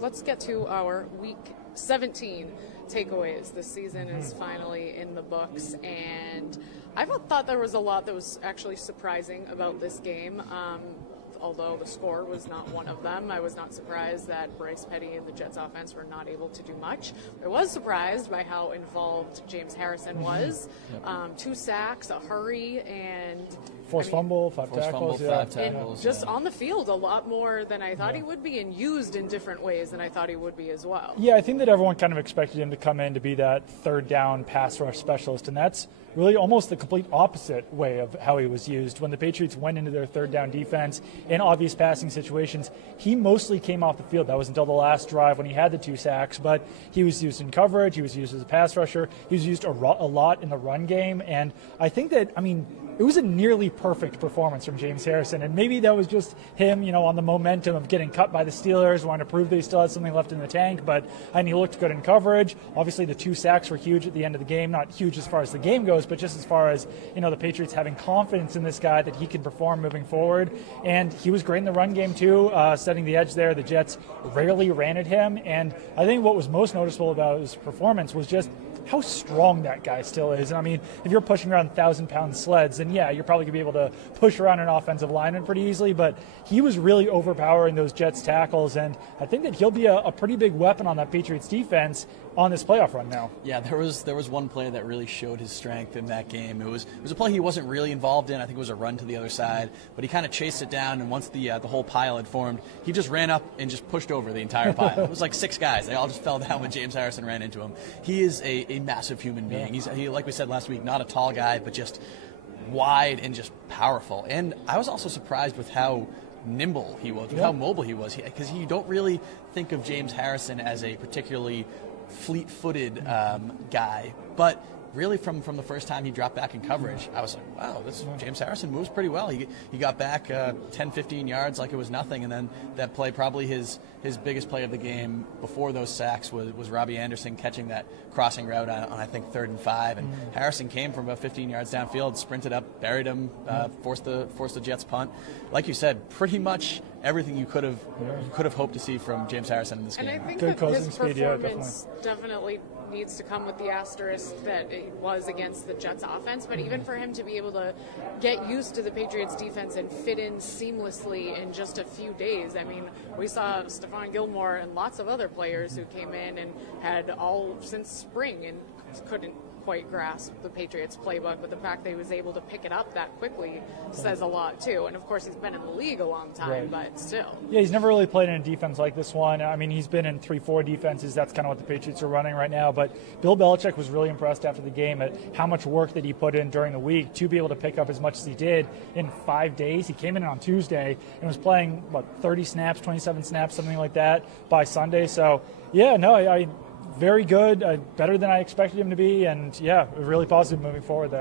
let's get to our Week 17 takeaways. The season is finally in the books, and I thought there was a lot that was actually surprising about this game. Although the score was not one of them. I was not surprised that Bryce Petty and the Jets offense were not able to do much. I was surprised by how involved James Harrison was. 2 sacks, a hurry, and forced fumble, 5 tackles. And just on the field a lot more than I thought he would be, and used in different ways than I thought he would be as well. Yeah, I think that everyone kind of expected him to come in to be that third down pass rush specialist, and that's really almost the complete opposite way of how he was used. When the Patriots went into their third down defense in obvious passing situations, he mostly came off the field. That was until the last drive when he had the 2 sacks, but he was used in coverage, he was used as a pass rusher, he was used a lot in the run game, and I think that, it was a nearly perfect performance from James Harrison, and maybe that was just him, on the momentum of getting cut by the Steelers, wanting to prove that he still had something left in the tank, but he looked good in coverage. Obviously, the 2 sacks were huge at the end of the game, not huge as far as the game goes, but just as far as, the Patriots having confidence in this guy that he can perform moving forward, and he was great in the run game too, setting the edge there. The Jets rarely ran at him, and I think what was most noticeable about his performance was just how strong that guy still is. And if you're pushing around 1,000-pound sleds, then yeah, you're probably going to be able to push around an offensive lineman pretty easily, but he was really overpowering those Jets tackles, and I think that he'll be a pretty big weapon on that Patriots defense on this playoff run now. Yeah, there was one play that really showed his strength in that game. It was a play he wasn't really involved in. I think it was a run to the other side, but he kind of chased it down, and once the whole pile had formed, he just ran up and just pushed over the entire pile. It was like 6 guys. They all just fell down when James Harrison ran into him. He is a massive human being. He, like we said last week, not a tall guy, but just wide and just powerful. And I was also surprised with how nimble he was, with how mobile he was, because you don't really think of James Harrison as a particularly fleet-footed guy, but really from the first time he dropped back in coverage, I was like, wow, this James Harrison moves pretty well. He got back 10, 15 yards like it was nothing, and then that play, probably his biggest play of the game before those sacks, was Robbie Anderson catching that crossing route on I think 3rd and 5, and Harrison came from about 15 yards downfield, sprinted up, buried him, forced the Jets punt. Like you said, pretty much everything you could have hoped to see from James Harrison in this game. And I think that his performance definitely needs to come with the asterisk that it was against the Jets offense, but even for him to be able to get used to the Patriots defense and fit in seamlessly in just a few days. We saw Stephon Gilmore and lots of other players who came in and had all since spring and couldn't quite grasp the Patriots playbook, but the fact that he was able to pick it up that quickly says a lot too. And of course, he's been in the league a long time, but still. Yeah, he's never really played in a defense like this one. He's been in 3-4 defenses. That's kind of what the Patriots are running right now. But Bill Belichick was really impressed after the game at how much work that he put in during the week to be able to pick up as much as he did in 5 days. He came in on Tuesday and was playing 30 snaps, 27 snaps, something like that by Sunday. So yeah, no, very good, better than I expected him to be, and yeah, really positive moving forward there.